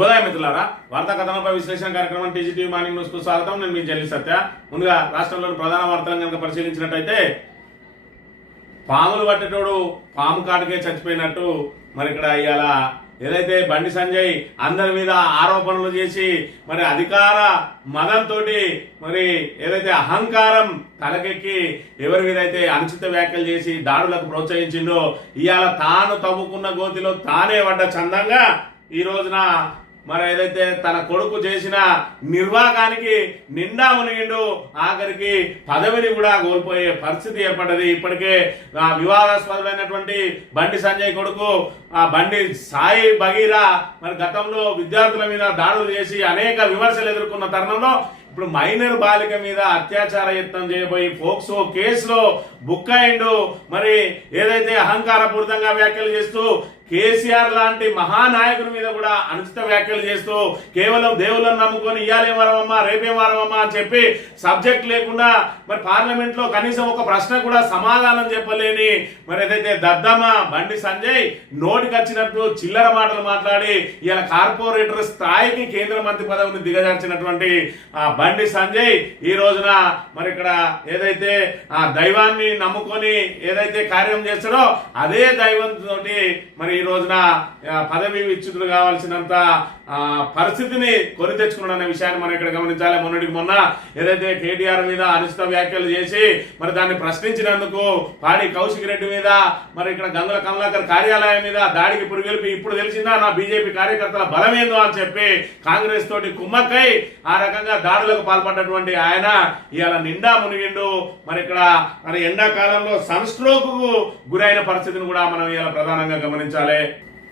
శుభోదయం మిత్రులారా, వార్తా కథనంపై విశ్లేషణ కార్యక్రమం టీజీటీవీ మార్నింగ్ న్యూస్ కు స్వాగతం. నేను మీ జల్లి సత్య. ముందుగా రాష్ట్రంలోని ప్రధాన వార్తలను కనుక పరిశీలించినట్టయితే, పాములు పట్టేటోడు పాము కాటుకే చచ్చిపోయినట్టు మరి ఇక్కడ ఇవాళ ఏదైతే బండి సంజయ్ అందరి మీద ఆరోపణలు చేసి మరి అధికార మదంతో మరి ఏదైతే అహంకారం తలకెక్కి ఎవరి మీద అయితే అనుచిత వ్యాఖ్యలు చేసి దాడులకు ప్రోత్సహించిందో, ఇవాళ తాను తవ్వుకున్న గోతిలో తానే పడ్డ చందంగా ఈ రోజున మరి ఏదైతే తన కొడుకు చేసిన నిర్వాకానికి నిండా మునిగిండు, ఆఖరికి పదవిని కూడా కోల్పోయే పరిస్థితి ఏర్పడ్డది. ఇప్పటికే వివాదాస్పదమైనటువంటి బండి సంజయ్ కొడుకు బండి సాయి బగీరా మరి గతంలో విద్యార్థుల మీద దాడులు చేసి అనేక విమర్శలు ఎదుర్కొన్న తరుణంలో ఇప్పుడు మైనర్ బాలిక మీద అత్యాచార యత్నం చేయబోయి పోక్సో కేసులో బుక్ అయిండు. మరి ఏదైతే అహంకారపూరితంగా వ్యాఖ్యలు చేస్తూ కేసీఆర్ లాంటి మహానాయకుల మీద కూడా అనుచిత వ్యాఖ్యలు చేస్తూ కేవలం దేవుళ్ళను నమ్ముకొని ఇయాలేం వరమమ్మా రేపేం వరమమ్మా అని చెప్పి సబ్జెక్ట్ లేకుండా మరి పార్లమెంట్ లో కనీసం ఒక ప్రశ్న కూడా సమాధానం చెప్పలేని మరి ఏదైతే దద్దమ్మ బండి సంజయ్ నోటికి వచ్చినట్టు చిల్లర మాటలు మాట్లాడి ఇలా కార్పొరేటర్ స్థాయికి కేంద్ర మంత్రి పదవిని దిగజార్చినటువంటి బండి సంజయ్ ఈ రోజున మరి ఇక్కడ ఏదైతే ఆ దైవాన్ని నమ్ముకొని ఏదైతే కార్యం చేస్తాడో అదే దైవంతో మరి ఈ రోజున పదవి విచ్యుతులు కావాల్సినంత పరిస్థితిని కొని తెచ్చుకున్న విషయాన్ని మనం ఇక్కడ గమనించాలి. మొన్నటికి మొన్న ఏదైతే కేటీఆర్ మీద అనుచిత వ్యాఖ్యలు చేసి మరి దాన్ని ప్రశ్నించినందుకు పాడి కౌశిక్ రెడ్డి మీద మరి ఇక్కడ గంగుల కమలాకర్ కార్యాలయం మీద దాడికి పురుగెలిపి ఇప్పుడు తెలిసిందా నా బీజేపీ కార్యకర్తల బలమేందో అని చెప్పి కాంగ్రెస్ తోటి కుమ్మక్కై ఆ రకంగా దాడులకు పాల్పడ్డటువంటి ఆయన ఇవాళ నిండా మునిగిండు. మరి ఇక్కడ మరి ఎండాకాలంలో సన్ స్ట్రోక్ కు గురైన పరిస్థితిని కూడా మనం ఇవాళ ప్రధానంగా గమనించాలి.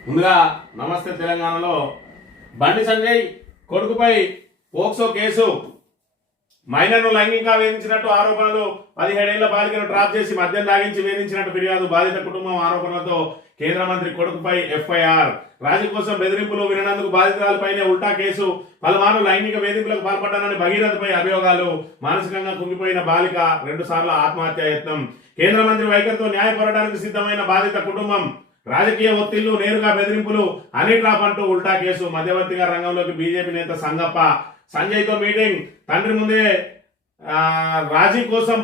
ముందుగా నమస్తే తెలంగాణలో బండి సంజయ్ కొడుకుపై పోక్సో కేసు, మైనర్ను లైంగికంగా వేధించినట్టు ఆరోపణలు, 17 ఏళ్ల బాలికను ట్రాప్ చేసి మద్యం తాగించి వేధించినట్టు ఫిర్యాదు, బాధిత కుటుంబం ఆరోపణలతో కేంద్ర మంత్రి కొడుకుపై ఎఫ్ఐఆర్, రాజీ కోసం బెదిరింపులు వినందుకు బాధితురాలపైనే ఉల్టా కేసు, పలుమార్లు లైంగిక వేధింపులకు పాల్పడ్డానని భగీరథపై అభియోగాలు, మానసికంగా కుంగిపోయిన బాలిక 2 సార్లు ఆత్మహత్య యత్నం, కేంద్ర మంత్రి వైఖరితో న్యాయ పోరాటానికి సిద్ధమైన బాధిత కుటుంబం, రాజకీయ ఒత్తిళ్లు నేరుగా బెదిరింపులు, హనీ ట్రాప్ అంటూ ఉల్టా కేసు, మధ్యవర్తిగా రంగంలోకి బీజేపీ నేత సంగప్ప, సంజయ్ తో మీటింగ్, తండ్రి ముందే రాజీ కోసం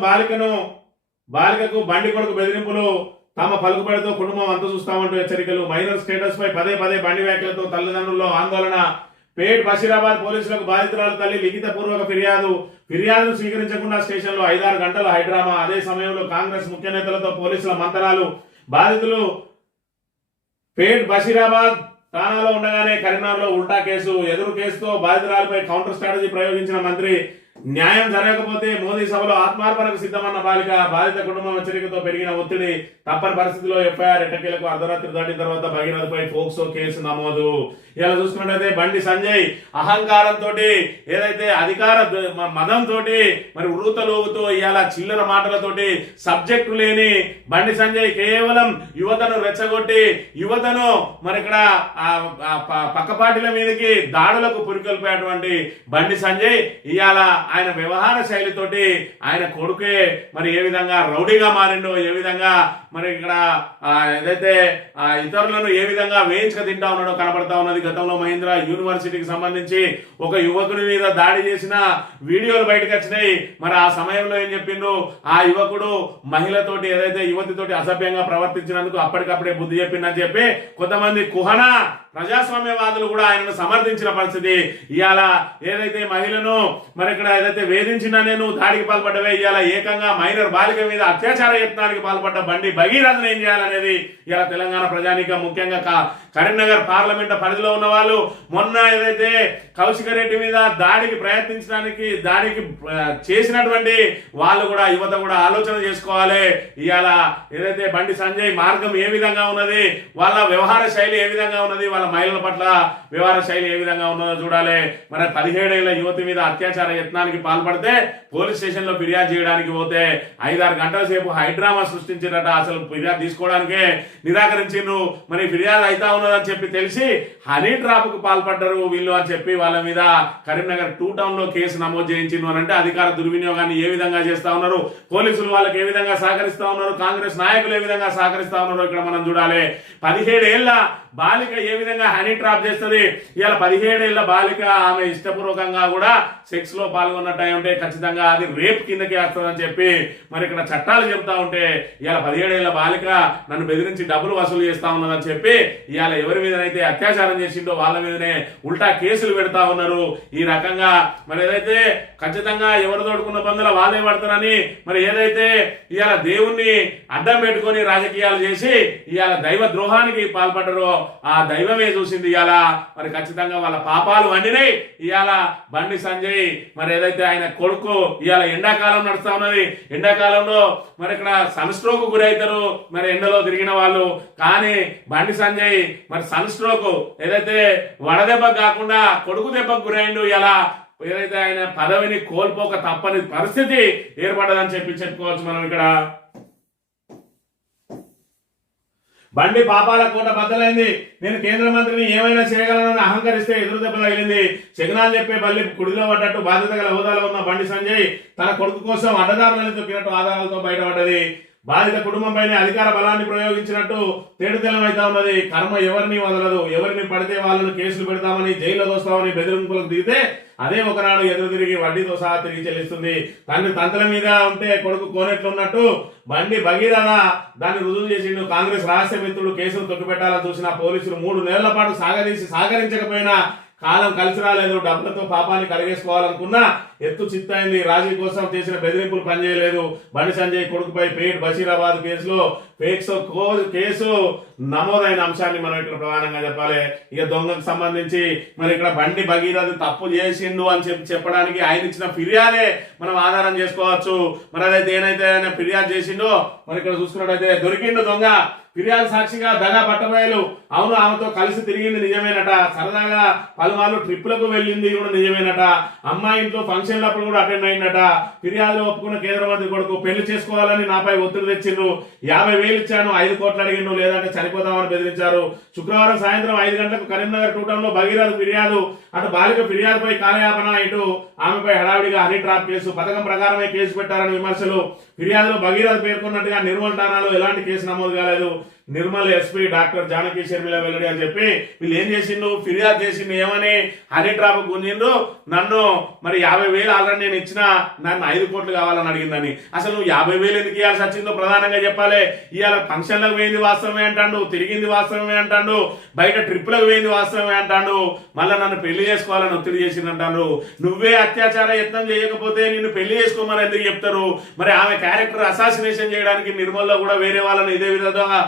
బాలికకు బండి కొడుకు బెదిరింపులు, తమ పలుకుబడితో కుటుంబం అంత చూస్తామంటూ హెచ్చరికలు, మైనర్ స్టేటస్ పై పదే బండి వ్యాఖ్యలతో తల్లిదండ్రుల్లో ఆందోళన, పేట్ బషీరాబాద్ పోలీసులకు బాధితురాలు తల్లి లిఖిత పూర్వక ఫిర్యాదును స్వీకరించకుండా స్టేషన్లో 5-6 గంటల హైడ్రామా, అదే సమయంలో కాంగ్రెస్ ముఖ్య నేతలతో పోలీసుల మంతనాలు, బాధితులు పేట్ బషీరాబాద్ ఠాణాలో ఉండగానే కరీంనగర్లో ఉల్టా కేసు, ఎదురు కేసుతో బాధితురాలపై కౌంటర్ స్ట్రాటజీ ప్రయోగించిన మంత్రి, న్యాయం జరగకపోతే మోదీ సభలో ఆత్మార్పణకు సిద్ధమన్న బాలిక, బాధిత కుటుంబం హెచ్చరికతో పెరిగిన ఒత్తిడి, తప్పని పరిస్థితిలో ఎఫ్ఐఆర్, ఎట్టకేలకు అర్ధరాత్రి దాటిన తర్వాత భగీరథపై పోక్సో కేసు నమోదు. ఇలా చూసుకున్నట్టయితే బండి సంజయ్ అహంకారంతో ఏదైతే అధికార మదంతో మరి ఉరుతలోగుతూ ఇవాళ చిల్లర మాటలతోటి సబ్జెక్టు లేని బండి సంజయ్ కేవలం యువతను రెచ్చగొట్టి యువతను మరి ఇక్కడ పక్కపాటిల మీదకి దాడులకు పురికొల్పేటువంటి బండి సంజయ్ ఇవాళ ఆయన వ్యవహార శైలితోటి ఆయన కొడుకే మరి ఏ విధంగా రౌడీగా మారిండో, ఏ విధంగా మరి ఇక్కడ ఏదైతే ఇతరులను ఏ విధంగా వేయించుక తింటా ఉన్నాడో కనబడతా ఉన్నది. గతంలో మహేంద్ర యూనివర్సిటీకి సంబంధించి ఒక యువకుని మీద దాడి చేసిన వీడియోలు బయటకు వచ్చినాయి. మరి ఆ సమయంలో ఏం చెప్పిండ్రు, ఆ యువకుడు మహిళతోటి ఏదైతే యువతితోటి అసభ్యంగా ప్రవర్తించినందుకు అప్పటికప్పుడే బుద్ధి చెప్పిందని చెప్పి కొంతమంది కుహనా ప్రజాస్వామ్యవాదులు కూడా ఆయనను సమర్థించిన పరిస్థితి. ఇవాళ ఏదైతే మహిళను మరి ఇక్కడ ఏదైతే వేధించినా నేను దాడికి పాల్పడ్డవే, ఇవాళ ఏకంగా మైనర్ బాలిక మీద అత్యాచార యత్నానికి పాల్పడ్డ బండి భగీరథను ఏం చేయాలనేది ఇలా తెలంగాణ ప్రజానీకం, ముఖ్యంగా కరీంనగర్ పార్లమెంట్ పరిధిలో ఉన్న వాళ్ళు మొన్న ఏదైతే కౌశిక్ రెడ్డి మీద దాడికి చేసినటువంటి వాళ్ళు కూడా యువత కూడా ఆలోచన చేసుకోవాలి. ఇవాళ ఏదైతే బండి సంజయ్ మార్గం ఏ విధంగా ఉన్నది, వాళ్ళ వ్యవహార శైలి ఏ విధంగా ఉన్నది, వాళ్ళ మహిళల పట్ల వ్యవహార శైలి ఏ విధంగా ఉన్నదో చూడాలి. మరి 17 ఏళ్ల యువతి మీద అత్యాచార యత్నానికి పాల్పడితే పోలీస్ స్టేషన్ లో ఫిర్యాదు చేయడానికి పోతే 5-6 గంటల సేపు హైడ్రామా సృష్టించారట. అసలు ఫిర్యాదు తీసుకోవడానికే నిరాకరించిండ్రు. మరి ఫిర్యాదు అయితా ఉన్నదని చెప్పి తెలిసి హనీ ట్రాప్ కు పాల్పడ్డారు వీళ్ళు అని చెప్పి వాళ్ళ మీద కరీంనగర్ 2 టౌన్ లో కేసు నమోదు చేయించిండ్రు అని అంటే అధికార దుర్వినియోగాన్ని ఏ విధంగా చేస్తా ఉన్నారు, పోలీసులు వాళ్ళకి ఏ విధంగా సహకరిస్తా ఉన్నారు, కాంగ్రెస్ నాయకులు ఏ విధంగా సహకరిస్తా ఉన్నారో ఇక్కడ మనం చూడాలి. 17 ఏళ్ల బాలిక ఏ విధంగా హనీ ట్రాప్ చేస్తుంది. ఇలా 17 ఏళ్ల బాలిక ఆమె ఇష్టపూర్వకంగా కూడా సెక్స్ లో పాల్గొన్నట్టు ఉంటే ఖచ్చితంగా అది రేప్ కిందకి వస్తుందని చెప్పి మరి ఇక్కడ చట్టాలు చెప్తా ఉంటే ఇవాళ 17 ఏళ్ల బాలిక నన్ను బెదిరించి డబ్బులు వసూలు చేస్తా ఉన్నదని చెప్పి ఇవాళ ఎవరి మీదనైతే అత్యాచారం చేసిండో వాళ్ళ మీదనే ఉల్టా కేసులు పెడతా ఉన్నారు. ఈ రకంగా మరి ఏదైతే ఖచ్చితంగా ఎవరు తోడుకున్న బంధువుల వాళ్ళే పడతారని మరి ఏదైతే ఇవాళ దేవుణ్ణి అడ్డం పెట్టుకొని రాజకీయాలు చేసి ఇవాళ దైవ ద్రోహానికి పాల్పడ్డారో ఆ దైవమే చూసింది. ఇవాళ మరి ఖచ్చితంగా వాళ్ళ పాపాలు వండినాయి. ఇవాళ బండి సంజయ్ మరి ఏదైతే ఆయన కొడుకు ఇవాళ ఎండాకాలం నడుస్తా ఉన్నది. ఎండాకాలంలో మరి ఇక్కడ సన్ స్ట్రోక్ గురవుతారు మరి ఎండలో తిరిగిన వాళ్ళు. కానీ బండి సంజయ్ మరి సన్ స్ట్రోక్ ఏదైతే వడదెబ్బకు కాకుండా కొడుకు దెబ్బకు గురైండు. ఇలా ఏదైతే ఆయన పదవిని కోల్పోక తప్పని పరిస్థితి ఏర్పడదని చెప్పుకోవచ్చు మనం. ఇక్కడ బండి పాపాల కోట బద్దలైంది. నేను కేంద్ర మంత్రిని ఏమైనా చేయగలనని అహంకరిస్తే ఎదురు దెబ్బ తగిలింది. శకునాలు చెప్పే బల్లి కుడిలో పడ్డట్టు బాధ్యత గల హోదాలో ఉన్న బండి సంజయ్ తన కొడుకు కోసం అడ్డదారులను తొక్కినట్టు ఆధారాలతో బయటపడ్డది. బాధిత కుటుంబంపైనే అధికార బలాన్ని ప్రయోగించినట్టు తేడుతెల్లమైతా ఉన్నది. కర్మ ఎవరిని వదలదు. ఎవరిని పడితే వాళ్ళను కేసులు పెడతామని జైల్లో దోస్తామని బెదిరింపులకు దిగితే అదే ఒకనాడు ఎదురు తిరిగి వడ్డీతో సహా తిరిగి చెల్లిస్తుంది. తండ్రి తంతల మీద ఉంటే కొడుకు కోనెట్లున్నట్టు బండి భగీరథ దాన్ని రుజువు చేసిండు. కాంగ్రెస్ రహస్య మిత్రుడు కేసులు తొక్కిపెట్టాలని చూసిన పోలీసులు 3 నెలల పాటు సహకరించకపోయినా కాలం కలిసి రాలేదు. డబ్బులతో పాపాన్ని కడిగేసుకోవాలనుకున్నా ఎత్తు చిత్తైంది. రాజీ కోసం చేసిన బెదిరింపులు పనిచేయలేదు. బండి సంజయ్ కొడుకుపై పేట్ బషీరాబాద్ కేసులో కేసు నమోదైన అంశాన్ని మనం ఇక్కడ ప్రధానంగా చెప్పాలి. ఇక దొంగకు సంబంధించి మరి ఇక్కడ బండి భగీరథ తప్పు చేసిండు అని చెప్పడానికి ఆయన ఇచ్చిన ఫిర్యాదే మనం ఆధారం చేసుకోవచ్చు. మరి అదైతే ఏనైతే ఆయన ఫిర్యాదు చేసిండో మరి ఇక్కడ చూసుకున్నట్టయితే దొరికిండు దొంగ. ఫిర్యాదు సాక్షిగా దగా పట్టబయలు. అవును, ఆమెతో కలిసి తిరిగింది నిజమేనట. సరదాగా పలుమార్లు ట్రిప్పులకు వెళ్ళింది కూడా నిజమేనట. అమ్మాయి ఇంట్లో ఫంక్షన్లప్పుడు కూడా అటెండ్ అయిందట. ఫిర్యాదులో ఒప్పుకున్న కేంద్ర మంత్రి కొడుకు పెళ్లి చేసుకోవాలని నాపై ఒత్తిడి తెచ్చిండ్రు. 50,000 ఇచ్చాను, 5 కోట్లు అడిగిండు, లేదంటే చనిపోతామని బెదిరించారు. శుక్రవారం సాయంత్రం 5 గంటలకు కరీంనగర్ టూటంలో భగీరథ ఫిర్యాదు. అటు బాలిక ఫిర్యాదుపై కాలయాపన, ఇటు ఆమెపై హడావిడిగా హనీ ట్రాప్ కేసు. పథకం ప్రకారమే కేసు పెట్టారని విమర్శలు. ఫిర్యాదులో భగీరథ పేర్కొన్నట్టుగా నిర్మల్ ఠాణాలో ఎలాంటి కేసు నమోదు కాలేదు. నిర్మల్ ఎస్పీ డాక్టర్ జానకి షర్మిల వెల్లడి అని చెప్పి వీళ్ళు ఏం చేసిండు, ఫిర్యాదు చేసిండు. ఏమని హనీ ట్రాప్ గుంజిండు. నన్ను మరి 50,000 ఆల్రెడీ నేను ఇచ్చిన, నన్ను 5 కోట్లు కావాలని అడిగిందని. అసలు నువ్వు 50,000 ఎందుకు ఇవ్వాల్సి వచ్చిందో ప్రధానంగా చెప్పాలి. ఇవాళ ఫంక్షన్లకు పోయింది వాస్తవమే అంటాడు, తిరిగింది వాస్తవమే అంటాడు, బయట ట్రిప్పులకు పోయింది వాస్తవమే అంటాడు, మళ్ళీ నన్ను పెళ్లి చేసుకోవాలని ఒత్తిడి చేసింది అంటాడు. నువ్వే అత్యాచార యత్నం చేయకపోతే నిన్ను పెళ్లి చేసుకోమని ఎందుకు చెప్తారు? మరి ఆమె క్యారెక్టర్ అసాసినేషన్ చేయడానికి నిర్మల్లో కూడా వేరే వాళ్ళని ఇదే విధంగా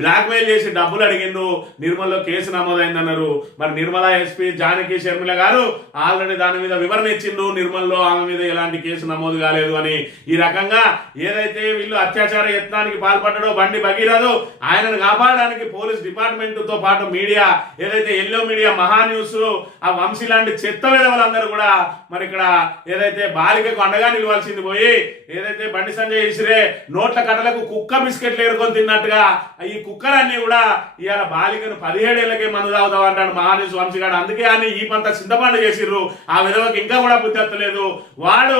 బ్లాక్ మెయిల్ చేసి డబ్బులు అడిగిండు. నిర్మల్లో కేసు నమోదైందన్నారు. మరి నిర్మల ఎస్పీ జానకి షర్మిల గారు ఆల్రెడీ దాని మీద వివరణ ఇచ్చిండు. నిర్మల్లో ఆమె మీద ఎలాంటి కేసు నమోదు కాలేదు అని. ఈ రకంగా ఏదైతే వీళ్ళు అత్యాచార యత్నానికి పాల్పడ్డాడో బండి భగీరథ, ఆయనను కాపాడడానికి పోలీస్ డిపార్ట్మెంట్ తో పాటు మీడియా ఏదైతే ఎల్లో మీడియా, మహా న్యూస్, ఆ వంశీ లాంటి చెత్త విధవలందరూ కూడా మరి ఇక్కడ ఏదైతే బాలికకు అండగా నిలవాల్సింది పోయి ఏదైతే బండి సంజయ్ ఇసిరే నోట్ల కట్టలకు కుక్క బిస్కెట్లు ఏరుకొని తిన్నట్టుగా ఈ కుక్కలన్నీ కూడా ఇవాళ బాలికను 17 ఏళ్లకే మందు తాగుతావు అంటాడు మహానీసు వంశీగాడు. అందుకే అని ఈ పంత చింతపండు చేసిర్రు. ఆ విధవకి ఇంకా కూడా బుద్ధి ఎత్తలేదు. వాడు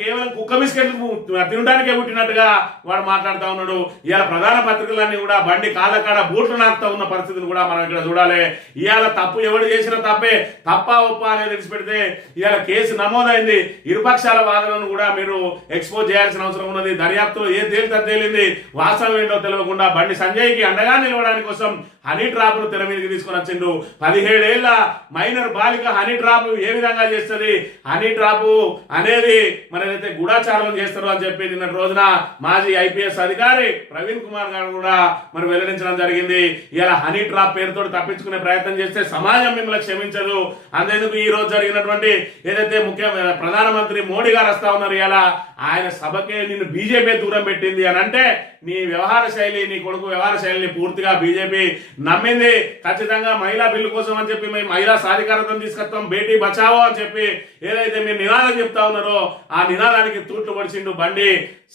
కేవలం కుక్క బిస్కెట్లు తినడానికే పుట్టినట్టుగా వాడు మాట్లాడుతూ ఉన్నాడు. ఇవాళ ప్రధాన పత్రికలన్నీ కూడా బండి కాళ్ళ కాడ బూట్లు నాకుతూ ఉన్న పరిస్థితిని కూడా మనం ఇక్కడ చూడాలి. ఇవాళ తప్పు ఎవడు చేసిన తప్పే, తప్పా ఒప్ప అనేది తెలిసిపెడితే ఇవాళ కేసు నమోదైంది. ఇరుపక్షాల వాదనను కూడా మీరు ఎక్స్పోజ్ చేయాల్సిన అవసరం ఉన్నది. దర్యాప్తులో ఏ తేలింది వాస్తవం ఏంటో తెలియకుండా బండి సంజయ్కి అండగా నిలవడానికి కోసం హనీ ట్రాప్ ను తెర మీదకి తీసుకొని వచ్చిండు. 17 ఏళ్ల మైనర్ బాలిక హనీ ట్రాప్ ఏ విధంగా చేస్తుంది? హనీ ట్రాప్ అనేది మరి అయితే గూఢాచారం చేస్తారు అని చెప్పి నిన్న రోజున మాజీ ఐపీఎస్ అధికారి ప్రవీణ్ కుమార్ గారు కూడా మరి వెల్లడించడం జరిగింది. ఇలా హనీ ట్రాప్ పేరుతో తప్పించుకునే ప్రయత్నం చేస్తే సమాజం మిమ్మల్ని క్షమించదు. అంతేందుకు ఈ రోజు జరిగినటువంటి ఏదైతే ముఖ్యమైన ప్రధానమంత్రి మోడీ గారు వస్తా ఉన్నారు, ఇలా ఆయన సభకే నిన్ను బీజేపీ దూరం పెట్టింది అని అంటే నీ వ్యవహార శైలి, నీ కొడుకు వ్యవహార శైలిని పూర్తిగా బీజేపీ నమ్మింది. ఖచ్చితంగా మహిళా బిల్లు కోసం అని చెప్పి మేము మహిళా సాధికారతను తీసుకొస్తాం, బేటీ బచావో అని చెప్పి ఏదైతే మీరు నినాదం చెప్తా ఉన్నారో ఆ నినాదానికి తూట్లు పడిచిండు బండి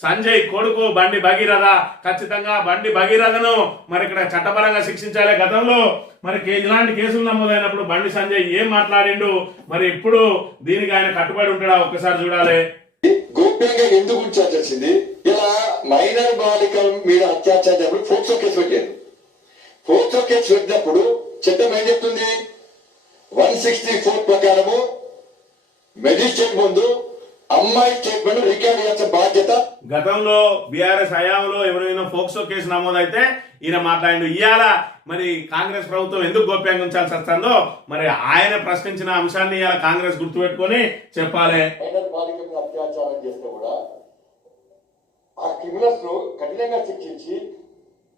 సంజయ్ కొడుకు బండి భగీరథ. ఖచ్చితంగా బండి భగీరథను మరి ఇక్కడ చట్టపరంగా శిక్షించాలి. గతంలో మరి ఇలాంటి కేసులు నమోదైనప్పుడు బండి సంజయ్ ఏం మాట్లాడిండు, మరి ఇప్పుడు దీనికి ఆయన కట్టుబడి ఉంటాడా ఒక్కసారి చూడాలి. గోప్యంగా ఎందుకు ఉంచాల్సింది? ఇలా మైనర్ బాలికల మీద అత్యాచారం ఫోక్సో కేసు పెట్టారు. పోక్సో కేసు పెట్టినప్పుడు చట్టం ఏం చెప్తుంది? 164 ప్రకారము మెజిస్ట్రేట్ ముందు అమ్మాయి స్టేట్మెంట్ రికార్డ్ చేయాల్సిన బాధ్యత. గతంలో బీఆర్ఎస్ హయాంలో ఎవరైనా పోక్సో కేసు నమోదైతే ఈయన మాట్లాడిండు. ఇవాళ మరి కాంగ్రెస్ ప్రభుత్వం ఎందుకు గోప్యంగా ఉంచాల్సి వస్తుందో మరి ఆయన ప్రశ్నించిన అంశాన్ని ఇవాళ కాంగ్రెస్ గుర్తుపెట్టుకొని చెప్పాలి. బాలికలను అత్యాచారం చేస్తే కూడా ఆ క్రిమినల్స్ కఠినంగా శిక్షించి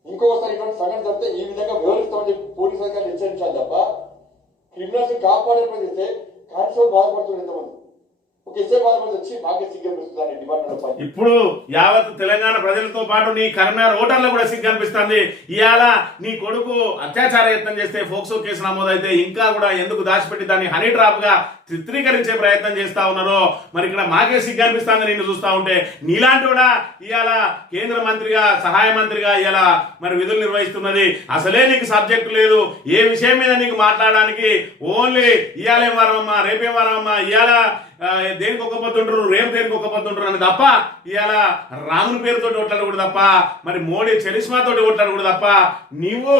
ఇంకోసారి ఇటువంటి సంఘటన జరిగితే ఈ విధంగా వివరిస్తామని చెప్పి పోలీసు అధికారులు హెచ్చరించాలి తప్ప క్రిమినల్స్ కాపాడే ప్రయత్నిస్తే కానిస్టేబుల్ బాధపడుతుంది. ఎంతమంది ఒక ఎస్ఐ బాధపడి వచ్చి మాకే సిగ్గం పెడుతుంది డిపార్ట్మెంట్. ఇప్పుడు యావత్ తెలంగాణ ప్రజలతో పాటు నీ కరీంనగర్ ఓటర్లు కూడా సిగ్గు అనిపిస్తుంది. ఇవాళ నీ కొడుకు అత్యాచార యత్నం చేస్తే పోక్సో కేసు నమోదైతే ఇంకా కూడా ఎందుకు దాచిపెట్టి దాన్ని హనీ ట్రాప్ గా చిత్రీకరించే ప్రయత్నం చేస్తా ఉన్నారో మరి ఇక్కడ మాకే సిగ్గు అనిపిస్తుంది నిన్ను చూస్తా ఉంటే. నీలాంటి కూడా ఇవాళ కేంద్ర మంత్రిగా సహాయ మంత్రిగా ఇవాళ మరి విధులు నిర్వహిస్తున్నది. అసలే నీకు సబ్జెక్టు లేదు. ఏ విషయం మీద నీకు మాట్లాడడానికి ఓన్లీ ఇవాళేం వారమమ్మా రేపేం వారమమ్మా ఇవాళ దేనికి ఒక పొద్దుంటారు రేపు దేనికి ఒక పొద్దుంటారు అని తప్ప ఇవాళ రాముని పేరుతో ఓట్లాడు కూడా తప్ప మరి మోడీ చరిస్మాతో ఓట్లాడు కూడా తప్ప నీవు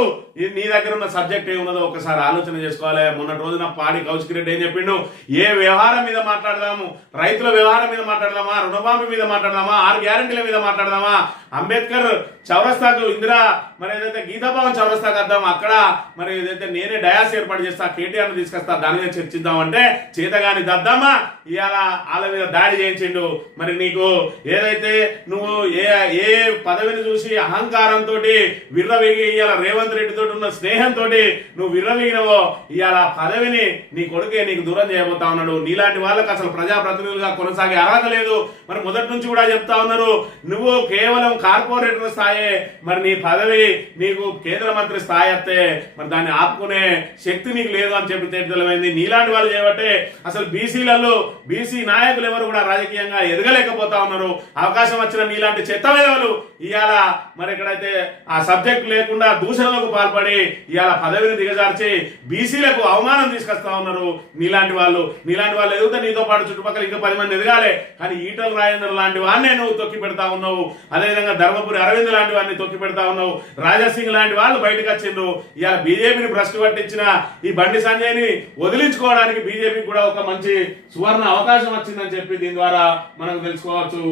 నీ దగ్గర ఉన్న సబ్జెక్ట్ ఏమున్నదో ఒకసారి ఆలోచన చేసుకోవాలి. మొన్నటి రోజున పాడి కౌశిక్ రెడ్డి ఏం చెప్పిండు? ఏ వ్యవహారం మీద మాట్లాడదాము? రైతుల వ్యవహారం మీద మాట్లాడదామా? రుణమాఫీ మీద మాట్లాడదామా? 6 గ్యారెంటీల మీద మాట్లాడదామా? అంబేద్కర్ చౌరస్తాకు ఇందిరా మరి ఏదైతే గీతాభవన్ చౌరస్తాకు వద్దాం అక్కడ మరి ఏదైతే నేనే డయాస్ ఏర్పాటు చేస్తా కేటీఆర్ తీసుకొస్తా దాని మీద చర్చిద్దామంటే చేతగాని దద్దామా ఇవాళ వాళ్ళ మీద దాడి చేయించిండు. మరి నీకు ఏదైతే నువ్వు ఏ పదవిని చూసి అహంకారంతో విర్రవీగి ఇవాళ రేవంత్ రెడ్డితో ఉన్న స్నేహంతో నువ్వు విర్రవీగినవో ఇవాళ పదవిని నీ కొడుకే నీకు దూరం చేయబోతా ఉన్నాడు. నీలాంటి వాళ్ళకి అసలు ప్రజాప్రతినిధులుగా కొనసాగే అర్హత లేదు. మరి మొదటి నుంచి కూడా చెప్తా ఉన్నారు నువ్వు కేవలం కార్పొరేటర్ స్థాయే. మరి నీ పదవి నీకు కేంద్ర మంత్రి స్థాయి వస్తే మరి దాన్ని ఆపుకునే శక్తి నీకు లేదు అని చెప్పి తెలియమైంది. నీలాంటి వాళ్ళు చేయబట్టే అసలు బీసీలలో బీసీ నాయకులు ఎవరు కూడా రాజకీయంగా ఎదగలేకపోతా ఉన్నారు. అవకాశం వచ్చిన నీలాంటి చెత్త మేధావులు ఇవాళ మరి ఎక్కడైతే ఆ సబ్జెక్ట్ లేకుండా దూషణలకు పాల్పడి ఇవాళ పదవిని దిగజార్చి బీసీలకు అవమానం తీసుకొస్తా ఉన్నారు. నీలాంటి వాళ్ళు ఎదుగుతా నీతో పాటు చుట్టుపక్కల ఇంకా 10 మంది ఎదగాలి. కానీ ఈటల రాజేంద్ర లాంటి వాడినే నువ్వు తొక్కి పెడతా ఉన్నావు. అదేవిధంగా ధర్మపురి అరవింద్ లాంటి వాడిని తొక్కి పెడతా ఉన్నావు. రాజాసింగ్ లాంటి వాళ్ళు బయటకు వచ్చిండ్రు. ఇవాళ బీజేపీని భ్రష్టు పట్టించిన ఈ బండి సంజయ్ని వదిలించుకోవడానికి బీజేపీకి కూడా ఒక మంచి సువర్ణ అవకాశం వచ్చిందని చెప్పి దీని ద్వారా మనం తెలుసుకోవచ్చు.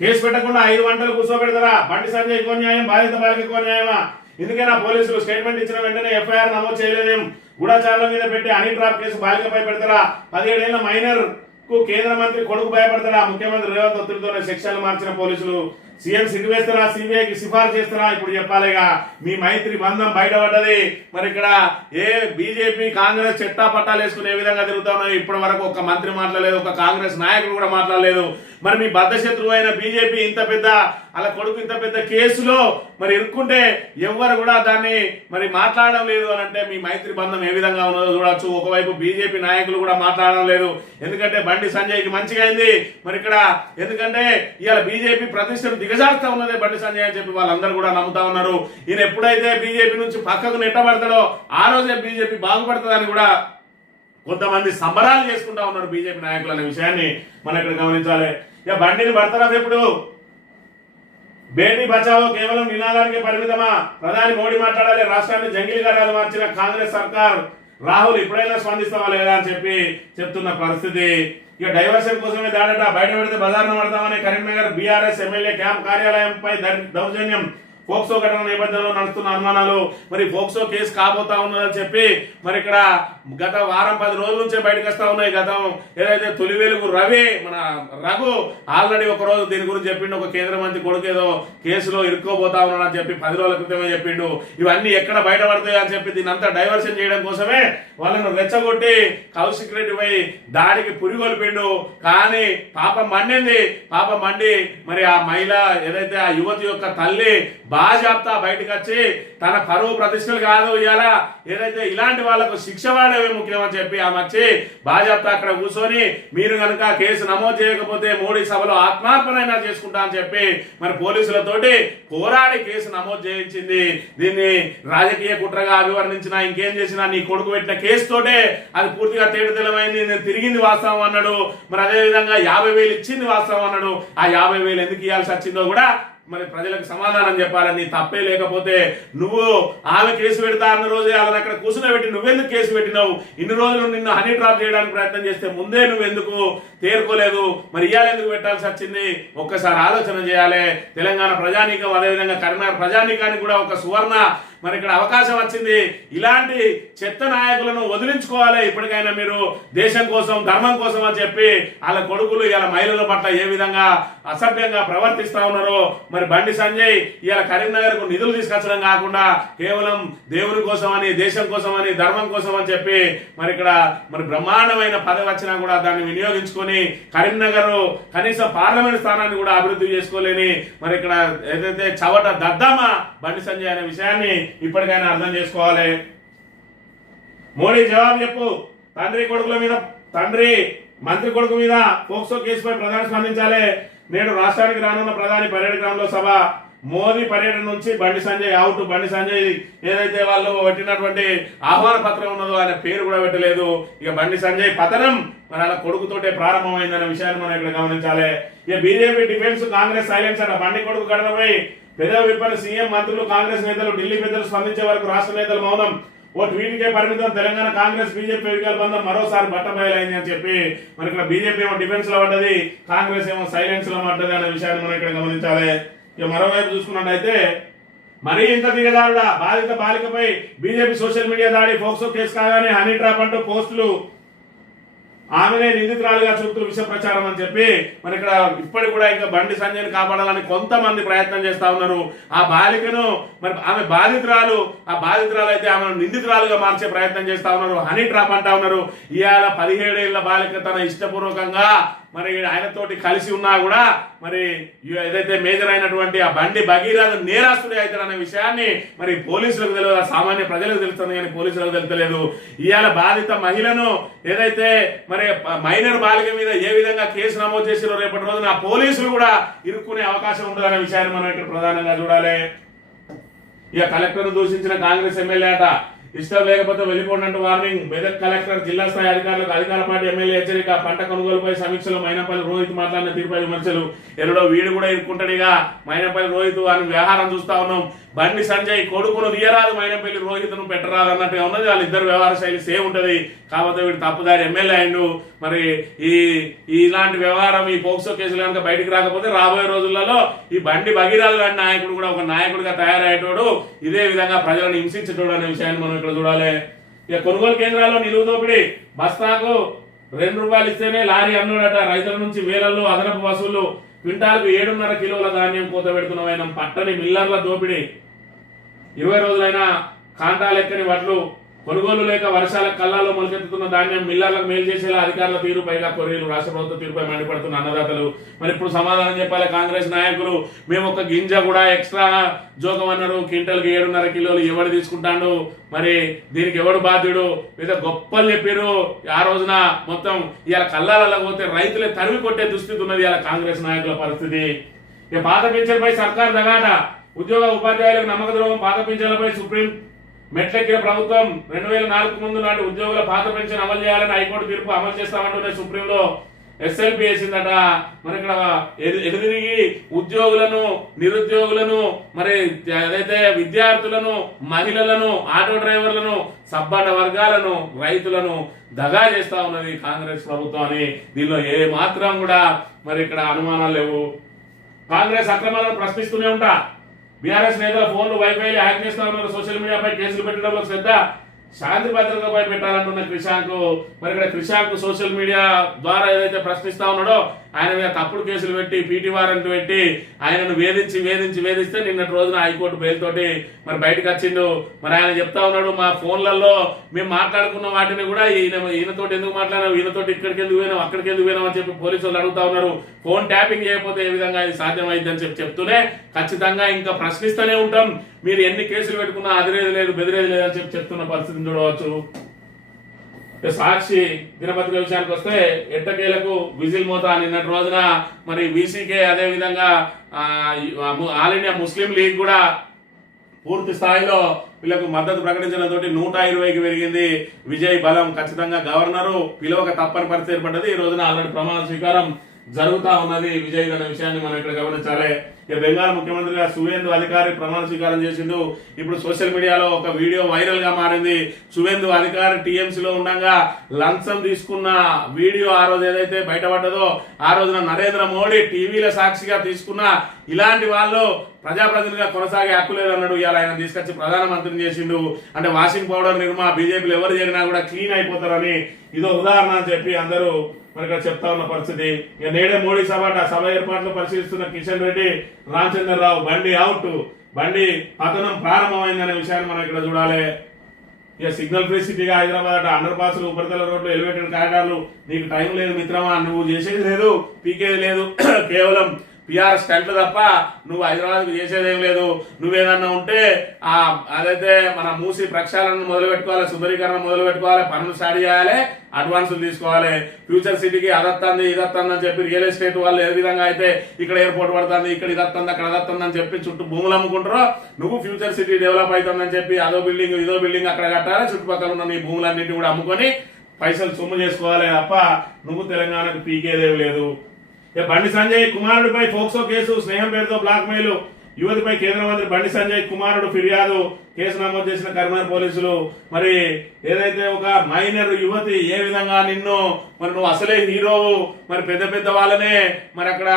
కేసు పెట్టకుండా 5 గంటలు కూర్చోబెడతారా? బండి సంజయ్ ఎక్కువ న్యాయం, బాధిత బాలిక ఎక్కువ న్యాయమా? ఎందుకైనా పోలీసులు స్టేట్మెంట్ ఇచ్చిన వెంటనే ఎఫ్ఐఆర్ నమోదు చేయలేదేం? గూఢచారుల మీద పెట్టి హనీ ట్రాప్ కేసు బాలికపై పెడతారా? 17 ఏళ్ల మైనర్ కు కేంద్ర మంత్రి కొడుకు భయపడతారా? ముఖ్యమంత్రి రేవంత్ ఒత్తిడితోనే సెక్షన్లు మార్చిన పోలీసులు సీఎం సిగ్గు వేస్తారా? సిబిఐకి సిఫార్సు చేస్తారా? ఇప్పుడు చెప్పాలిగా మీ మైత్రి బంధం బయటపడ్డది. మరి ఇక్కడ ఏ బీజేపీ కాంగ్రెస్ చెట్టా పట్టాలు వేసుకునే విధంగా తిరుగుతా ఉన్నాయి. ఇప్పటి వరకు ఒక మంత్రి మాట్లాడలేదు, ఒక కాంగ్రెస్ నాయకుడు కూడా మాట్లాడలేదు. మరి మీ బద్ధ శత్రువు అయిన బీజేపీ ఇంత పెద్ద అలా కొడుకు ఇంత పెద్ద కేసులో మరి ఇరుక్కుంటే ఎవ్వరు కూడా దాన్ని మరి మాట్లాడడం లేదు అని అంటే మీ మైత్రి బంధం ఏ విధంగా ఉన్నదో చూడొచ్చు. ఒకవైపు బీజేపీ నాయకులు కూడా మాట్లాడడం లేదు. ఎందుకంటే బండి సంజయ్కి మంచిగా అయింది. మరి ఇక్కడ ఎందుకంటే ఇవాళ బీజేపీ ప్రతిష్టను దిగజారుతా ఉన్నదే బండి సంజయ్ అని చెప్పి వాళ్ళందరూ కూడా నమ్ముతా ఉన్నారు. ఈయన ఎప్పుడైతే బీజేపీ నుంచి పక్కకు నెట్టబడతాడో ఆ రోజే బీజేపీ బాగుపడుతుందని కూడా కొంతమంది సంబరాలు చేసుకుంటా ఉన్నారు బీజేపీ నాయకులు అనే విషయాన్ని మనం ఇక్కడ గమనించాలి. ఇక బండిని భర్తరఫ్ ఎప్పుడు బేటీ బచావో కేవలం నినాదానికి పరిమితమా? ప్రధాని మోడీ మాట్లాడాలి. రాష్ట్రాన్ని జంగిల్ గారాలు మార్చిన కాంగ్రెస్ సర్కార్ రాహుల్ ఇప్పుడైనా స్పందిస్తావా లేదా అని చెప్పి చెప్తున్న పరిస్థితి. ఇక డైవర్షన్ కోసమే దాడట, బయట పెడితే బజార్ను పడతామని కరీంనగర్ బీఆర్ఎస్ ఎమ్మెల్యే క్యాంప్ కార్యాలయంపై దౌర్జన్యం. పోక్సో ఘటన నేపథ్యంలో నడుస్తున్న అనుమానాలు మరి పోక్సో కేసు కాబోతా ఉన్నదని చెప్పి మరి ఇక్కడ గత వారం 10 రోజుల నుంచే బయటకు వస్తా ఉన్నాయి. గతం ఏదైతే తొలివేలుగు రవి మన రఘు ఆల్రెడీ ఒక రోజు దీని గురించి చెప్పిండు. ఒక కేంద్ర మంత్రి కొడుకు ఏదో కేసులో ఇరుక్కోబోతా ఉన్నాడు అని చెప్పి 10 రోజుల క్రితమే చెప్పిండు. ఇవన్నీ ఎక్కడ బయటపడతాయి అని చెప్పి దీని అంతా డైవర్షన్ చేయడం కోసమే వాళ్ళను రెచ్చగొట్టి కౌశిక్ రెడ్డిపై దాడికి పురిగొల్పిండు. కానీ పాపం మండి మరి ఆ మహిళ ఏదైతే ఆ యువతి యొక్క తల్లి బాజాప్తా బయటకు వచ్చి తన పరువు ప్రతిష్టలు కాదు ఇవాళ ఏదైతే ఇలాంటి వాళ్ళకు శిక్ష వాడేవి ముఖ్యమని చెప్పి ఆమె వచ్చి బాజాప్తా అక్కడ కూర్చొని మీరు కనుక కేసు నమోదు చేయకపోతే మోడీ సభలో ఆత్మార్పణైనా చేసుకుంటా అని చెప్పి మరి పోలీసులతోటి పోరాడి కేసు నమోదు చేయించింది. దీన్ని రాజకీయ కుట్రగా అభివర్ణించినా ఇంకేం చేసినా నీ కొడుకు పెట్టిన కేసుతోటే అది పూర్తిగా తేటతెల్లమైంది. నేను తిరిగింది వాస్తవం అన్నాడు. మరి అదే విధంగా 50,000 ఇచ్చింది వాస్తవం అన్నాడు. ఆ 50,000 ఎందుకు ఇవ్వాల్సి వచ్చిందో కూడా మరి ప్రజలకు సమాధానం చెప్పాలని నీ తప్పే లేకపోతే నువ్వు ఆమె కేసు పెడతా అన్న రోజే వాళ్ళని అక్కడ కూర్చుని నువ్వెందుకు కేసు పెట్టినావు? ఇన్ని రోజులు నిన్ను హనీ ట్రాప్ చేయడానికి ప్రయత్నం చేస్తే ముందే నువ్వెందుకు తేరుకోలేదు? మరి ఇవాళ ఎందుకు పెట్టాల్సి వచ్చింది? ఒక్కసారి ఆలోచన చేయాలి. తెలంగాణ ప్రజానీకం అదేవిధంగా కరీంనగర్ ప్రజానీకానికి కూడా ఒక సువర్ణ మరి ఇక్కడ అవకాశం వచ్చింది. ఇలాంటి చెత్త నాయకులను వదిలించుకోవాలి. ఇప్పటికైనా మీరు దేశం కోసం ధర్మం కోసం అని చెప్పి వాళ్ళ కొడుకులు ఇలా మహిళల పట్ల ఏ విధంగా అసభ్యంగా ప్రవర్తిస్తా ఉన్నారో మరి బండి సంజయ్ ఇలా కరీంనగర్ కు నిధులు తీసుకొచ్చడం కాకుండా కేవలం దేవుని కోసం అని దేశం కోసం అని ధర్మం కోసం అని చెప్పి మరి ఇక్కడ మరి బ్రహ్మాండమైన పదవి వచ్చినా కూడా దాన్ని వినియోగించుకొని కరీంనగర్ కనీసం పార్లమెంట్ స్థానాన్ని కూడా అభివృద్ధి చేసుకోలేని మరి ఇక్కడ ఏదైతే చవట దద్దమ్మ బండి సంజయ్ అనే విషయాన్ని ఇప్పటికైనా అర్థం చేసుకోవాలి. మోడీ జవాబు చెప్పు. తండ్రి మంత్రి కొడుకు మీద పోక్సో కేసుపై ప్రధాని స్పందించాలి. నేడు రాష్ట్రానికి రానున్న ప్రధాని పర్యటనలో సభ. మోదీ పర్యటన నుంచి బండి సంజయ్ అవుట్. బండి సంజయ్ ఏదైతే వాళ్ళు పెట్టినటువంటి ఆహ్వాన పత్రం ఉన్నదో ఆయన పేరు కూడా పెట్టలేదు. ఇక బండి సంజయ్ పతనం మరి అలా కొడుకుతోటే ప్రారంభమైందనే విషయాన్ని మనం ఇక్కడ గమనించాలి. ఇక బీజేపీ డిఫెన్స్ కాంగ్రెస్ సైలెన్స్ అట. బండి కొడుకు ఘటనపై పెదవి విప్పని సీఎం, మంత్రులు, కాంగ్రెస్ నేతలు. ఢిల్లీ పెద్దలు స్పందించే వరకు రాష్ట్ర నేతలు మౌనం. ఓ ట్వీట్కే పరిమితం. తెలంగాణ కాంగ్రెస్ బీజేపీ ఎన్నికల బంధం మరోసారి బట్టబయలైంది అని చెప్పి మరి ఇక్కడ బీజేపీ ఏమో డిఫెన్స్ లో పడ్డది, కాంగ్రెస్ ఏమో సైలెన్స్ లో పడ్డది అనే విషయాన్ని మనం ఇక్కడ గమనించాలి. ఇక మరోవైపు చూసుకున్నట్టయితే మరీ ఇంత దిగదారుడా బాధిత బాలికపై బీజేపీ సోషల్ మీడియా దాడి. పోక్సో కేసు కాగానే హనీ ట్రాప్ అంటూ పోస్టులు, ఆమెనే నిందితురాలుగా చూపుతూ విష ప్రచారం అని చెప్పి మరి ఇక్కడ ఇప్పటికి కూడా ఇంకా బండి సంజయ్ని కాపాడాలని కొంతమంది ప్రయత్నం చేస్తా ఉన్నారు. ఆ బాలికను మరి ఆమె బాధితురాలు, ఆ బాధితురాలు అయితే ఆమెను నిందితురాలుగా మార్చే ప్రయత్నం చేస్తా ఉన్నారు. హనీ ట్రాప్ అంటా ఉన్నారు. ఇవాళ 17 ఏళ్ల బాలిక తన ఇష్టపూర్వకంగా మరి ఆయనతోటి కలిసి ఉన్నా కూడా మరి ఏదైతే మేజర్ అయినటువంటి ఆ బండి భగీరథ నేరస్తుడే అవుతాడనే విషయాన్ని మరి పోలీసులకు తెలియదు, సామాన్య ప్రజలకు తెలుస్తుంది కానీ పోలీసులకు తెలుస్తలేదు. ఇవాళ బాధిత మహిళను ఏదైతే మరి మైనర్ బాలిక మీద ఏ విధంగా కేసు నమోదు చేసిరో రేపటి రోజున పోలీసులు కూడా ఇరుక్కునే అవకాశం ఉంటుందనే విషయాన్ని మనం ఇక్కడ ప్రధానంగా చూడాలి. ఇక కలెక్టర్ దూషించిన కాంగ్రెస్ ఎమ్మెల్యే అట. ఇష్టం లేకపోతే వెళ్ళిపోండి వార్నింగ్. మెదక్ కలెక్టర్ జిల్లా స్థాయి అధికారులకు అధికార పార్టీ ఎమ్మెల్యే హెచ్చరిక. పంట కొనుగోలుపై సమీక్షలో మైనంపల్లి రోహిత్ మాట్లాడిన తీరుపై విమర్శలు. ఎన్నడో వీడు కూడా ఇరుక్కుంటాడుగా మైనంపల్లి రోహిత్ అని వ్యవహారం చూస్తా ఉన్నాం. బండి సంజయ్ కొడుకును తీయరాదు, మైనంపల్లి రోహిత్ను పెట్టరాదు అన్నట్టుగా ఉన్నది. వాళ్ళిద్దరు వ్యవహార శైలి సేమ్ ఉంటది. కాకపోతే వీడు తప్పుదారి ఎమ్మెల్యే అయిండు. మరి ఇలాంటి వ్యవహారం ఈ పోక్సో కేసులు కనుక బయటికి రాకపోతే రాబోయే రోజులలో ఈ బండి భగీరథ లాంటి నాయకుడు కూడా ఒక నాయకుడిగా తయారయ్యేటోడు, ఇదే విధంగా ప్రజలను హింసించేటోడు అనే విషయాన్ని మనం ఇక్కడ చూడాలి. ఇక కొనుగోలు కేంద్రాల్లో నిలువు దోపిడీ. బస్తాకు ₹2 ఇస్తేనే లారీ అన్నుడట. రైతుల నుంచి వేలల్లో అదనపు వసూళ్లు. క్వింటాల్కు 7.5 కిలోల ధాన్యం కోత పెడుతున్న పట్టని మిల్లర్ల దోపిడీ. 20 రోజులైనా కాంటాలెక్కని వడ్లు. కొనుగోలు లేక వర్షాల కళ్ళాల్లో మొలకెత్తుతున్న ధాన్యం మిల్లర్లకు మేలు చేసేలా అధికారుల తీరు, పైగా కొర్రీలు. రాష్ట్ర ప్రభుత్వ తీరుపై మండిపడుతున్న అన్నదాతలు. మరి ఇప్పుడు సమాధానం చెప్పాలి కాంగ్రెస్ నాయకులు. మేము ఒక గింజ కూడా ఎక్స్ట్రా జోకం అన్నారు. క్వింటల్కి 7.5 కిలోలు ఎవడు తీసుకుంటాడు? మరి దీనికి ఎవడు బాధ్యుడు? ఏదో గొప్పలు చెప్పారు ఆ రోజున. మొత్తం ఇవాళ కళ్ళాలలో పోతే రైతులే తరిమి కొట్టే దుస్థితి ఉన్నది ఇవాళ కాంగ్రెస్ నాయకుల పరిస్థితి. ఇక పాత పింఛన్పై సర్కార్ దగాట. ఉద్యోగ ఉపాధ్యాయులకు నమ్మక ద్రోహం. పాత పింఛన్లపై సుప్రీం మెట్లెక్కిన ప్రభుత్వం. 2004 ముందు నాటి ఉద్యోగుల పాత పెన్షన్ అమలు చేయాలని హైకోర్టు తీర్పు అమలు చేస్తామంటూనే సుప్రీంలో ఎస్ఎల్పి వేసిందట. మరి ఇక్కడ ఎదురుగి ఉద్యోగులను, నిరుద్యోగులను, మరి ఏదైతే విద్యార్థులను, మహిళలను, ఆటో డ్రైవర్లను, సబ్బండ వర్గాలను, రైతులను దగా చేస్తా ఉన్నది కాంగ్రెస్ ప్రభుత్వం అని దీనిలో ఏ మాత్రం కూడా మరి ఇక్కడ అనుమానాలు లేవు. కాంగ్రెస్ అక్రమాలను ప్రశ్నిస్తూనే ఉంటా. బీఆర్ఎస్ నేతల ఫోన్లు, వైఫైలు హ్యాక్ చేస్తా ఉన్నారు. సోషల్ మీడియాపై కేసులు పెట్టడంలో శ్రద్ధ. శాంతి భద్రతపై పెట్టాలంటున్న క్రిషాంక్. మరి ఇక్కడ క్రిషాంక్ సోషల్ మీడియా ద్వారా ఏదైతే ప్రశ్నిస్తా ఉన్నాడో ఆయన మీద తప్పుడు కేసులు పెట్టి, పీటీ వారెంట్ పెట్టి ఆయనను వేధిస్తే నిన్నటి రోజున హైకోర్టు బెయిల్ తోటి మరి బయటకు వచ్చిండు. మరి ఆయన చెప్తా ఉన్నాడు, మా ఫోన్లలో మేము మాట్లాడుకున్న వాటిని కూడా ఈయనతోటి ఎందుకు మాట్లాడావు, ఈయనతోటి ఇక్కడికి ఎందుకు పోయినావు, అక్కడికి ఎందుకు పోయినావు అని చెప్పి పోలీసు వాళ్ళు అడుగుతా ఉన్నారు. ఫోన్ ట్యాపింగ్ చేయకపోతే ఏ విధంగా ఇది సాధ్యమైంది అని చెప్తూనే ఖచ్చితంగా ఇంకా ప్రశ్నిస్తూనే ఉంటాం. మీరు ఎన్ని కేసులు పెట్టుకున్నా అదిరేది లేదు, బెదిరేది లేదు అని చెప్తున్న పరిస్థితిని చూడవచ్చు. సాక్షి దినపత్రిక విషయానికి వస్తే ఎట్టకేలకు విజిల్ మోతా. నిన్నటి రోజున మరి బీసీకే అదే విధంగా ఆల్ ఇండియా ముస్లిం లీగ్ కూడా పూర్తి స్థాయిలో వీళ్ళకు మద్దతు ప్రకటించడంతో 120కి పెరిగింది విజయ్ బలం. ఖచ్చితంగా గవర్నరు పిలువక తప్పని పరిస్థితి ఏర్పడ్డది. ఈ రోజున ఆల్రెడీ ప్రమాణ స్వీకారం జరుగుతా ఉన్నది విజయ్ అనే విషయాన్ని మనం ఇక్కడ గమనించాలి. ఇక బెంగాల్ ముఖ్యమంత్రిగా సువేందు అధికారి ప్రమాణ స్వీకారం చేసిండు. ఇప్పుడు సోషల్ మీడియాలో ఒక వీడియో వైరల్ గా మారింది. సువేందు అధికారి టీఎంసీలో ఉండగా లంచం తీసుకున్న వీడియో ఆ రోజు ఏదైతే బయటపడ్డదో ఆ రోజున నరేంద్ర మోడీ టీవీల సాక్షిగా తీసుకున్న ఇలాంటి వాళ్ళు ప్రజాప్రతినిధిగా కొనసాగే హక్కు లేదన్నాడు. ఇవాళ ఆయన తీసుకొచ్చి ప్రధానమంత్రిని చేసిండు. అంటే వాషింగ్ పౌడర్ నిర్మా బీజేపీలో ఎవరు చేరినా కూడా క్లీన్ అయిపోతారని ఇదో ఉదాహరణ అని చెప్పి అందరూ మరి ఇక్కడ చెప్తా ఉన్న పరిస్థితి. ఇక నేడే మోడీ సభ ఏర్పాట్లు పరిశీలిస్తున్న కిషన్ రెడ్డి, రామచంద్రరావు బండి అవుట్, బండి పతనం ప్రారంభమైందనే విషయాన్ని మనం ఇక్కడ చూడాలి. ఇక సిగ్నల్ ఫ్రీ సిటీగా హైదరాబాద్ అండర్ పాస్లు, ఉపరితల రోడ్లు, ఎలివేటెడ్ కారిడార్లు, నీకు టైం లేదు మిత్రమా, నువ్వు చేసేది లేదు, పీకేది లేదు, కేవలం పిఆర్ స్టంట్లు తప్ప నువ్వు హైదరాబాద్ చేసేదేం లేదు. నువ్వేదన్నా ఉంటే అదైతే మన మూసి ప్రక్షాళన మొదలు పెట్టుకోవాలి, సుందరీకరణ మొదలు పెట్టుకోవాలి, పనులు స్టార్ట్ చేయాలి, అడ్వాన్సులు తీసుకోవాలి. ఫ్యూచర్ సిటీకి అదత్తంది ఇదత్తంది అని చెప్పి రియల్ ఎస్టేట్ వాళ్ళు ఏ విధంగా అయితే ఇక్కడ ఎయిర్పోర్ట్ పడుతుంది, ఇక్కడ ఇదత్తంది అక్కడ అదత్తంది అని చెప్పి చుట్టూ భూములు అమ్ముకుంటారో, నువ్వు ఫ్యూచర్ సిటీ డెవలప్ అవుతుందని చెప్పి అదో బిల్డింగ్ ఇదో బిల్డింగ్ అక్కడ కట్టాలి, చుట్టుపక్కల ఉన్న నీ భూములన్నింటినీ కూడా అమ్ముకొని పైసలు సొమ్ము చేసుకోవాలి తప్ప నువ్వు తెలంగాణకు పీకేదేవి లేదు. బండి సంజయ్ కుమారుడిపై ఫోక్సో కేసు, స్నేహం పేరుతో బ్లాక్ మెయిల్, యువతిపై కేంద్ర మంత్రి బండి సంజయ్ కుమారుడు ఫిర్యాదు, కేసు నమోదు చేసిన కరీంనగర్ పోలీసులు. మరి ఏదైతే ఒక మైనర్ యువతి ఏ విధంగా నిన్ను మరి నువ్వు అసలే హీరోవు, మరి పెద్ద పెద్ద వాళ్ళనే మరి అక్కడ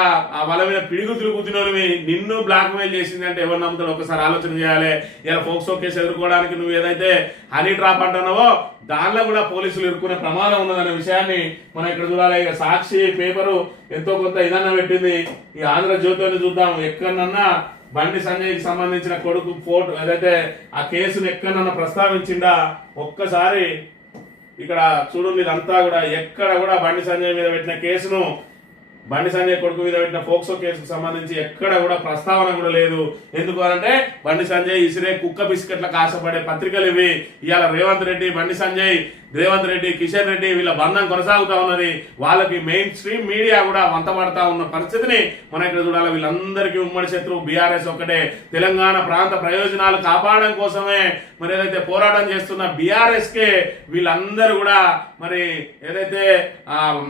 వాళ్ళ మీద పిడుగుతులు కూర్చుని నిన్ను బ్లాక్ మెయిల్ చేసింది అంటే ఎవరు నమ్ముతాడు? ఒకసారి ఆలోచన చేయాలి. ఇలా ఫోక్సో కేసు ఎదుర్కోవడానికి నువ్వు ఏదైతే హనీ ట్రాప్ అంటున్నావో దానిలో కూడా పోలీసులు ఇరుక్కునే ప్రమాదం ఉన్నదనే విషయాన్ని మనం ఇక్కడ చూడాలి. ఇక సాక్షి పేపరు ఎంతో కొంత ఇదన్నా పెట్టింది. ఈ ఆంధ్రజ్యోతిని చూద్దాం. ఎక్కడన్నా బండి సంజయ్కి సంబంధించిన కొడుకు ఫోటో ఏదైతే ఆ కేసును ఎక్కడన్నా ప్రస్తావించిందా ఒక్కసారి ఇక్కడ చూడండి. ఇదంతా కూడా ఎక్కడ కూడా బండి సంజయ్ మీద పెట్టిన కేసును, బండి సంజయ్ కొడుకు మీద పెట్టిన ఫోక్సో కేసుకు సంబంధించి ఎక్కడ కూడా ప్రస్తావన కూడా లేదు. ఎందుకు అంటే బండి సంజయ్ ఇసిరే కుక్క బిస్కెట్లకు ఆశపడే పత్రికలు ఇవి. ఇవాళ రేవంత్ రెడ్డి, బండి సంజయ్, రేవంత్ రెడ్డి, కిషన్ రెడ్డి వీళ్ళ బంధం కొనసాగుతా ఉన్నది. వాళ్ళకి మెయిన్ స్ట్రీమ్ మీడియా కూడా వంతపడతా ఉన్న పరిస్థితిని మనం ఇక్కడ చూడాలి. వీళ్ళందరికీ ఉమ్మడి శత్రువు బీఆర్ఎస్ ఒకటే. తెలంగాణ ప్రాంత ప్రయోజనాలు కాపాడడం కోసమే మరి ఏదైతే పోరాటం చేస్తున్న బీఆర్ఎస్ కే వీళ్ళందరూ కూడా మరి ఏదైతే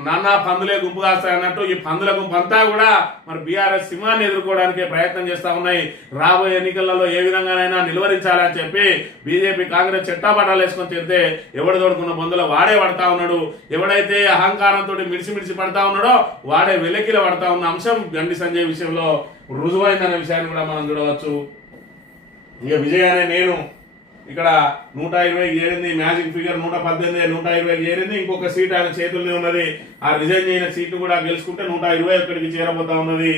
నానా పందులే గుంపు కాస్తాయి అన్నట్టు ఈ పందుల గుంపు అంతా కూడా మరి బీఆర్ఎస్ సింహాన్ని ఎదుర్కోవడానికి ప్రయత్నం చేస్తా ఉన్నాయి. రాబోయే ఎన్నికలలో ఏ విధంగానైనా నిలువరించాలని చెప్పి బీజేపీ కాంగ్రెస్ చెట్టాపటాలు వేసుకొని తిరిగితే ఎవడు తోడుకున్న బొందులో వాడే పడతా ఉన్నాడు. ఎవడైతే అహంకారంతో మిడిసి పడతా ఉన్నాడో వాడే వెలకిల పడతా ఉన్న అంశం బండి సంజయ్ విషయంలో రుజువైందనే విషయాన్ని కూడా మనం చూడవచ్చు. ఇక విజయ్ అనే నేను ఇక్కడ 120కి చేరింది, మ్యాజిక్ ఫిగర్ 118, 120కి చేరింది. ఇంకొక సీట్ ఆయన చేతుల్లోనే ఉన్నది. ఆ రిజైన్ చేయని సీటు కూడా గెలుచుకుంటే 121కి చేరబోతా ఉన్నది.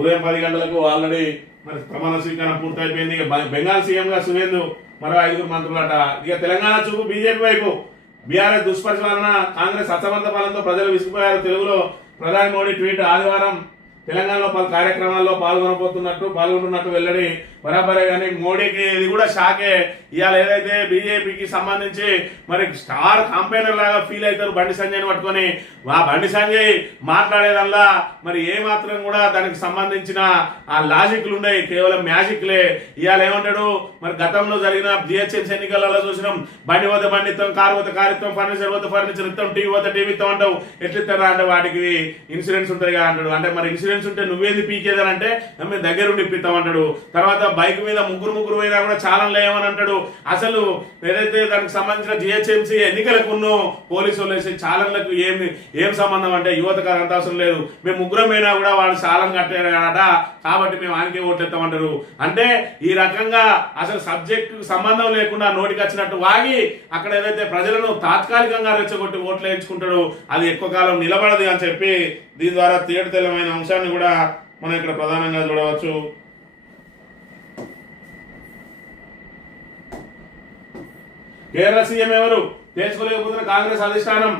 ఉదయం 10 గంటలకు ఆల్రెడీ మరి ప్రమాణ స్వీకారం పూర్తయిపోయింది. ఇక బెంగాల్ సీఎం గా సువేందు, మరో 5 మంత్రులట. ఇక తెలంగాణ చూపు బీజేపీ వైపు. బీఆర్ఎస్ దుష్పరిపాలన, కాంగ్రెస్ అసమంత పాలనతో ప్రజలు విసిగిపోయారు. తెలుగులో ప్రధాని మోడీ ట్వీట్. ఆదివారం తెలంగాణలో పలు కార్యక్రమాల్లో పాల్గొంటున్నట్టు వెల్లడి. బరాబరే కానీ మోడీకి ఇది కూడా షాకే. ఇవాళ ఏదైతే బీజేపీకి సంబంధించి మరి స్టార్ కాంపెయినర్ లాగా ఫీల్ అవుతారు బండి సంజయ్ని పట్టుకొని. ఆ బండి సంజయ్ మాట్లాడేదల్లా మరి ఏ మాత్రం కూడా దానికి సంబంధించిన ఆ లాజిక్లు ఉన్నాయి, కేవలం మ్యాజిక్లే. ఇవాళ ఏమంటాడు మరి గతంలో జరిగిన జిహెచ్ఎంసీ ఎన్నికలలో చూసినాం, బండి పోతే బండి ఇస్తాం, కారు పోతే కారు ఇస్తాం, ఫర్నిచర్ పోతే ఫర్నిచర్ ఇస్తాం, టీవీ పోతే టీవీ ఇస్తాం అంటావు. ఎట్లిస్తారా అంటే వాటికి ఇన్సూరెన్స్ ఉంటుంది కదా అంటాడు. అంటే మరి ఇన్సూరెన్స్ ఉంటే నువ్వేది పీకేదని మేము దగ్గరుండి ఇప్పిస్తామంటాడు. తర్వాత బైక్ మీద ముగ్గురు పోయినా కూడా చాలా లేవని అంటాడు. అసలు ఏదైతే దానికి సంబంధించిన జిహెచ్ఎంసీ ఎన్నికలకు పోలీసు వాళ్ళు చాలన్లకు ఏం సంబంధం అంటే యువతకు అంత అవసరం లేదు, మేము ముగ్గురం పోయినా కూడా వాళ్ళు చాలం కట్టారు కదా కాబట్టి మేము ఆయనకే ఓట్లు ఎత్తామంటారు. అంటే ఈ రకంగా అసలు సబ్జెక్ట్ సంబంధం లేకుండా నోటికి వచ్చినట్టు వాగి అక్కడ ఏదైతే ప్రజలను తాత్కాలికంగా రెచ్చగొట్టి ఓట్లు వేయించుకుంటాడు, అది ఎక్కువ కాలం నిలబడదు అని చెప్పి దీని ద్వారా తేటతెల్లమైన అంశాన్ని కూడా మనం ఇక్కడ ప్రధానంగా చూడవచ్చు. కేరళ సీఎం ఎవరు తెలుసుకోలేకపోతున్న కాంగ్రెస్ అధిష్టానం.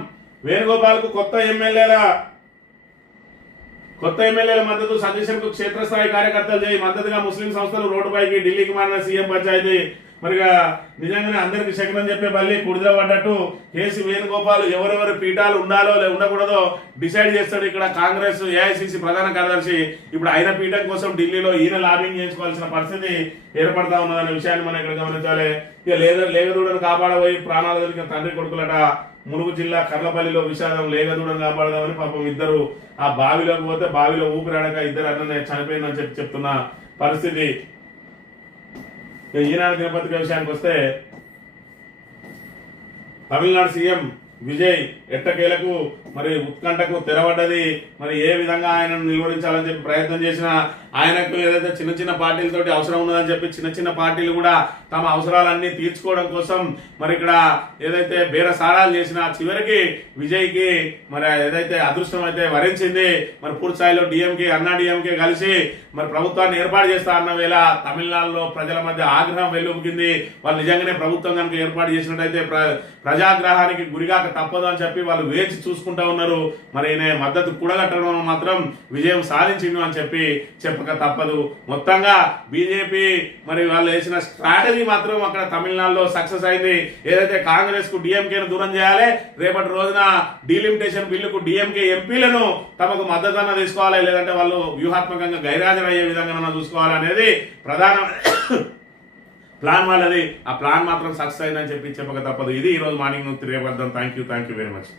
వేణుగోపాల్ కు కొత్త ఎమ్మెల్యేల మద్దతు. సతీశన్ కు క్షేత్రస్థాయి కార్యకర్తలు చేయి మద్దతుగా ముస్లిం సంస్థలు రోడ్డుపైకి. ఢిల్లీకి మారిన సీఎం పంచాయతీ. మరిగా నిజంగానే అందరికి శకనం చెప్పే బల్లి కుడిద పడ్డట్టు కేసీ వేణుగోపాల్ ఎవరెవరు పీఠాలు ఉండాలో ఉండకూడదో డిసైడ్ చేస్తాడు. ఇక్కడ కాంగ్రెస్ ఏఐసిసి ప్రధాన కార్యదర్శి. ఇప్పుడు ఆయన పీఠం కోసం ఢిల్లీలో ఈయన లాబింగ్ చేసుకోవాల్సిన పరిస్థితి ఏర్పడతా ఉన్నదనే విషయాన్ని మనం ఇక్కడ గమనించాలి. ఇక లేగదూడను కాపాడబోయి ప్రాణాలు దొరికిన తండ్రి కొడుకులట ములుగు జిల్లా కర్లపల్లిలో విషాదం లేగదూడని కాపాడదామని పాపం ఇద్దరు ఆ బావిలోకి పోతే బావిలో ఊపిరాడక ఇద్దరు అన్ననే చనిపోయిందని చెప్తున్న పరిస్థితి. ఈనాడు దినపత్రిక విషయానికి వస్తే తమిళనాడు సీఎం విజయ్ ఎట్టకేలకు మరి ఉత్కంఠకు తెరవడ్డది. మరి ఏ విధంగా ఆయనను నిలువరించాలని చెప్పి ప్రయత్నం చేసినా ఆయనకు ఏదైతే చిన్న చిన్న పార్టీలతోటి అవసరం ఉన్నదని చెప్పి చిన్న చిన్న పార్టీలు కూడా తమ అవసరాలన్నీ తీర్చుకోవడం కోసం మరి ఇక్కడ ఏదైతే బేరసారాలు చేసినా చివరికి విజయ్కి మరి ఏదైతే అదృష్టం అయితే వరించింది. మరి పూర్తి స్థాయిలో డిఎంకే అన్నా డిఎంకే కలిసి మరి ప్రభుత్వాన్ని ఏర్పాటు చేస్తా అన్న వేళ తమిళనాడులో ప్రజల మధ్య ఆగ్రహం వెల్లుబుకింది. వాళ్ళు నిజంగానే ప్రభుత్వం కనుక ఏర్పాటు చేసినట్టయితే ప్రజాగ్రహానికి గురిగాక తప్పదు అని చెప్పి వాళ్ళు వేచి చూసుకుంటా ఉన్నారు. మరి మద్దతు కూడగట్టడం మాత్రం విజయం సాధించిండు అని చెప్పి చెప్పక తప్పదు. మొత్తంగా బీజేపీ మరి వాళ్ళు వేసిన స్ట్రాటజీ మాత్రం అక్కడ తమిళనాడులో సక్సెస్ అయింది. ఏదైతే కాంగ్రెస్ కు డిఎంకేను దూరం చేయాలి, రేపటి రోజున డీలిమిటేషన్ బిల్లుకు డిఎంకే ఎంపీలను తమకు మద్దతు తీసుకోవాలి, లేదంటే వాళ్ళు వ్యూహాత్మకంగా గైరాజరయ్యే విధంగా చూసుకోవాలనేది ప్రధాన ప్లాన్ వాళ్ళది. ఆ ప్లాన్ మాత్రం సక్సెస్ అయిందని చెప్పి చెప్పక తప్పదు. ఇది ఈ రోజు మార్నింగ్ రేపు వద్దాం. Thank you very much.